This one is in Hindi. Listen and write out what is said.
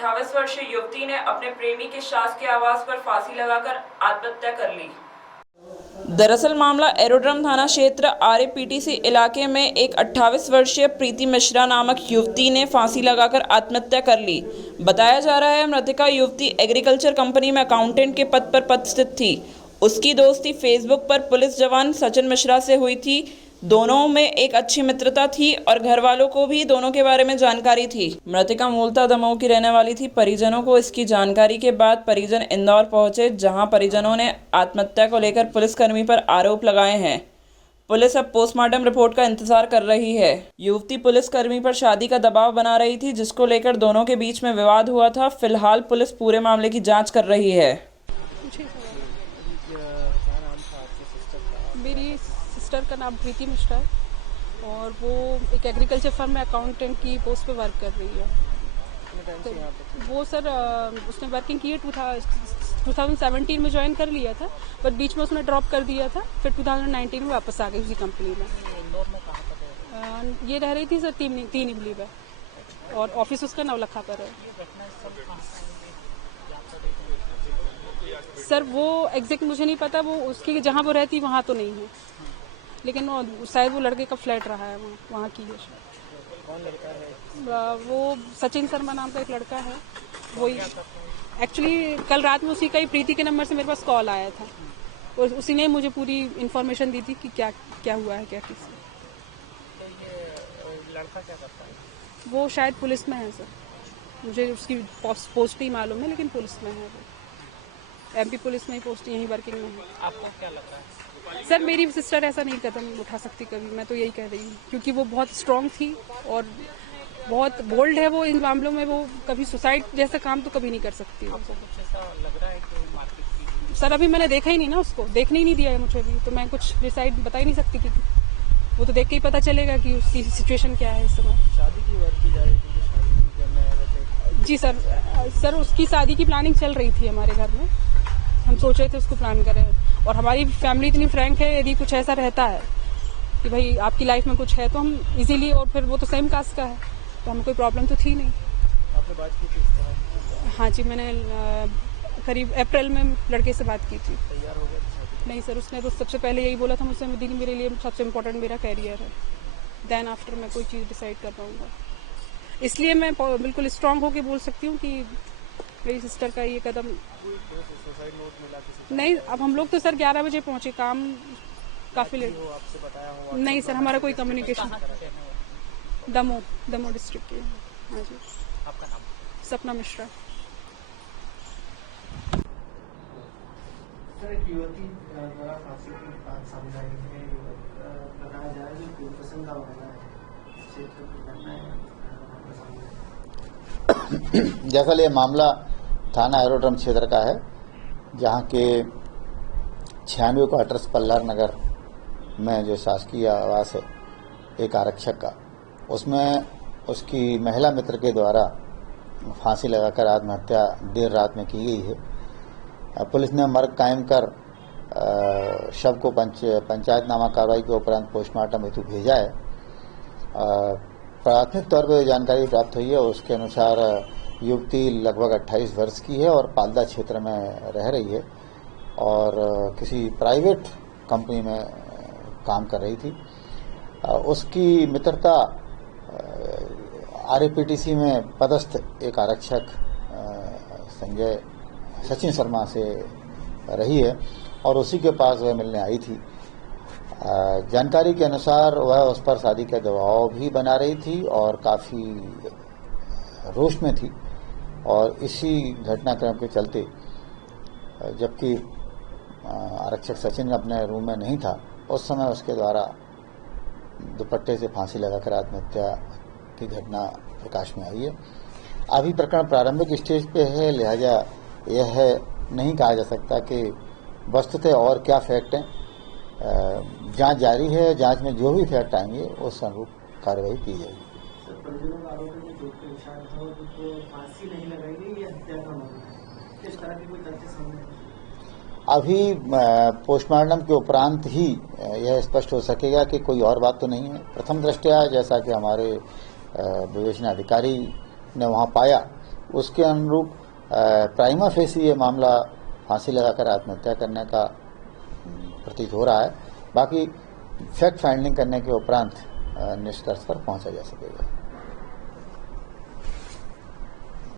28 वर्षीय युवती ने अपने प्रेमी के शासकीय आवास पर फांसी लगाकर आत्महत्या कर ली। दरअसल मामला एरोड्रम थाना क्षेत्र आरएपीटीसी इलाके में एक 28 वर्षीय प्रीति मिश्रा नामक युवती ने फांसी लगाकर आत्महत्या कर ली। बताया जा रहा है मृतका युवती एग्रीकल्चर कंपनी में अकाउंटेंट के पद पर पदस्थित थी। उसकी दोस्ती फेसबुक पर पुलिस जवान सचिन मिश्रा से हुई थी। दोनों में एक अच्छी मित्रता थी और घर वालों को भी दोनों के बारे में जानकारी थी। मृतका मूलतः दमोह की रहने वाली थी। परिजनों को इसकी जानकारी के बाद परिजन इंदौर पहुंचे, जहां परिजनों ने आत्महत्या को लेकर पुलिसकर्मी पर आरोप लगाए हैं। पुलिस अब पोस्टमार्टम रिपोर्ट का इंतजार कर रही है। युवती पुलिसकर्मी पर शादी का दबाव बना रही थी, जिसको लेकर दोनों के बीच में विवाद हुआ था। फिलहाल पुलिस पूरे मामले की जाँच कर रही है। मेरी सिस्टर का नाम प्रीति मिश्रा है और वो एक एग्रीकल्चर फर्म में अकाउंटेंट की पोस्ट पे वर्क कर रही है। तो वो सर उसने वर्किंग की है 2017 में ज्वाइन कर लिया था, बट बीच में उसने ड्रॉप कर दिया था। फिर 2019 में वापस आ गई उसी कंपनी में। ये रह रही थी सर तीन इमली में और ऑफिस उसका नवलखा पर है। सर वो एग्जैक्ट मुझे नहीं पता, वो उसकी जहाँ वो रहती वहाँ तो नहीं है, लेकिन वो शायद वो लड़के का फ्लैट रहा है, वहाँ की है। कौन लड़का है? वो सचिन शर्मा नाम का एक लड़का है। वही एक्चुअली कल रात में उसी का ही प्रीति के नंबर से मेरे पास कॉल आया था और उसी ने मुझे पूरी इन्फॉर्मेशन दी थी कि क्या क्या हुआ है, क्या किस। तो ये लड़का क्या करता है? वो शायद पुलिस में है सर, मुझे उसकी पोस्ट ही मालूम है, लेकिन पुलिस में है वो। एमपी पुलिस में ही पोस्ट, यहीं वर्किंग में है। आपको क्या लगता है? सर मेरी सिस्टर ऐसा नहीं कदम उठा सकती कभी, मैं तो यही कह रही हूँ, क्योंकि वो बहुत स्ट्रांग थी और बहुत बोल्ड है वो इन मामलों में। वो कभी सुसाइड जैसा काम तो कभी नहीं कर सकती। आपको कुछ ऐसा लग रहा है कि मार्केट की? सर अभी मैंने देखा ही नहीं ना, उसको देखने ही नहीं दिया है मुझे भी, तो मैं कुछ डिसाइड बता ही नहीं सकती, कि वो तो देख के ही पता चलेगा कि उसकी सिचुएशन क्या है इस समय। शादी की बात की जा रही थी, शादी करना है? जी सर उसकी शादी की प्लानिंग चल रही थी हमारे घर में। हम सोच रहे थे उसको प्लान करें, और हमारी फैमिली इतनी फ्रैंक है, यदि कुछ ऐसा रहता है कि भाई आपकी लाइफ में कुछ है तो हम इजीली, और फिर वो तो सेम कास्ट का है तो हमें कोई प्रॉब्लम तो थी नहीं। आपने बात की थी इस तरह? हाँ जी, मैंने करीब अप्रैल में लड़के से बात की थी। तैयार हो गए? नहीं सर, उसने तो सबसे पहले यही बोला था मुझसे, दीदी मेरे लिए सबसे इम्पोर्टेंट मेरा कैरियर है, देन आफ्टर मैं कोई चीज़ डिसाइड कर पाऊँगा। इसलिए मैं बिल्कुल स्ट्रांग होकर बोल सकती हूँ कि मेरी सिस्टर का ये कदम सुसाइड नोट मिला किसी? नहीं, अब हम लोग तो सर 11 बजे पहुंचे, काम काफी लेट। आपसे बताया हुआ? नहीं सर, हमारा कोई कम्युनिकेशन। दमोह डिस्ट्रिक्ट के। हाँ जी। आपका नाम? सपना मिश्रा। सर एक युवती द्वारा फांसी की बात सामने आई है, बताया जा रहा है कि पसंद का मामला है, इस क्षेत्र की घटना है। दरअसल ये मामला थाना एरोड्रम क्षेत्र का है, जहाँ के 96 क्वार्टर्स पल्लर नगर में जो शासकीय आवास है एक आरक्षक का, उसमें उसकी महिला मित्र के द्वारा फांसी लगाकर आत्महत्या देर रात में की गई है। पुलिस ने मर्ग कायम कर शव को पंचायतनामा कार्रवाई के उपरांत पोस्टमार्टम हेतु भेजा है। प्राथमिक तौर पर जानकारी प्राप्त हुई है, उसके अनुसार युवती लगभग 28 वर्ष की है और पालदा क्षेत्र में रह रही है और किसी प्राइवेट कंपनी में काम कर रही थी। उसकी मित्रता आरएपीटीसी में पदस्थ एक आरक्षक सचिन शर्मा से रही है और उसी के पास वह मिलने आई थी। जानकारी के अनुसार वह उस पर शादी का दबाव भी बना रही थी और काफ़ी रोष में थी, और इसी घटनाक्रम के चलते, जबकि आरक्षक सचिन अपने रूम में नहीं था, उस समय उसके द्वारा दुपट्टे से फांसी लगाकर आत्महत्या की घटना प्रकाश में आई है। अभी प्रकरण प्रारंभिक स्टेज पे है, लिहाजा यह नहीं कहा जा सकता कि वस्तुतः और क्या फैक्ट हैं। जांच जारी है, जांच में जो भी फैक्ट आएंगे उस अनुरूप कार्रवाई की जाएगी। अभी पोस्टमार्टम के उपरांत ही यह स्पष्ट हो सकेगा कि कोई और बात तो नहीं है। प्रथम दृष्टया जैसा कि हमारे विवेचना अधिकारी ने वहां पाया उसके अनुरूप प्राइमा फेसी ये मामला फांसी लगाकर आत्महत्या करने का प्रतीत हो रहा है। बाकी फैक्ट फाइंडिंग करने के उपरांत निष्कर्ष पर पहुंचा जा सकेगा।